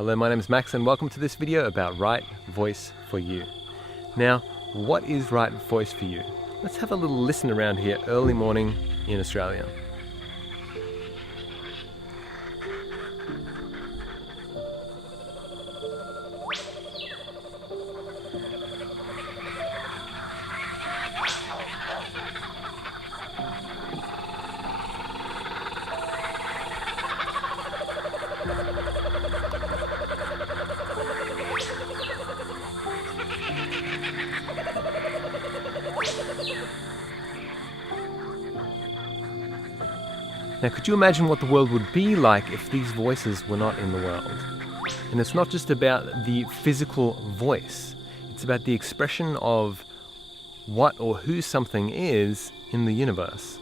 Hello, my name is Max and welcome to this video about right voice for you. Now, what is right voice for you? Let's have a little listen around here early morning in Australia. Now, could you imagine what the world would be like if these voices were not in the world? And it's not just about the physical voice, it's about the expression of what or who something is in the universe.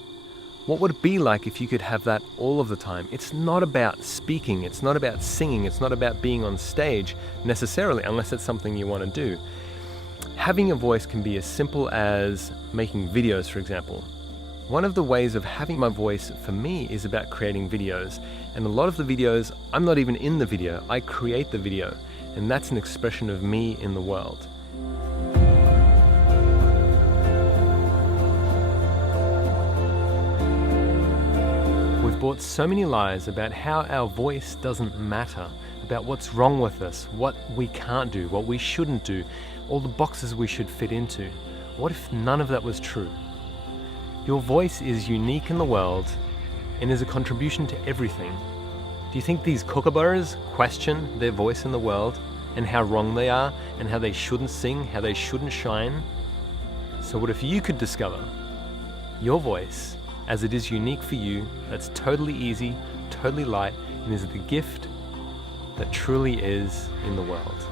What would it be like if you could have that all of the time? It's not about speaking, it's not about singing, it's not about being on stage necessarily, unless it's something you want to do. Having a voice can be as simple as making videos, for example. One of the ways of having my voice for me is about creating videos. And a lot of the videos, I'm not even in the video, I create the video. And that's an expression of me in the world. We've bought so many lies about how our voice doesn't matter, about what's wrong with us, what we can't do, what we shouldn't do, all the boxes we should fit into. What if none of that was true? Your voice is unique in the world and is a contribution to everything. Do you think these kookaburras question their voice in the world and how wrong they are and how they shouldn't sing, how they shouldn't shine? So what if you could discover your voice as it is unique for you, that's totally easy, totally light, and is the gift that truly is in the world?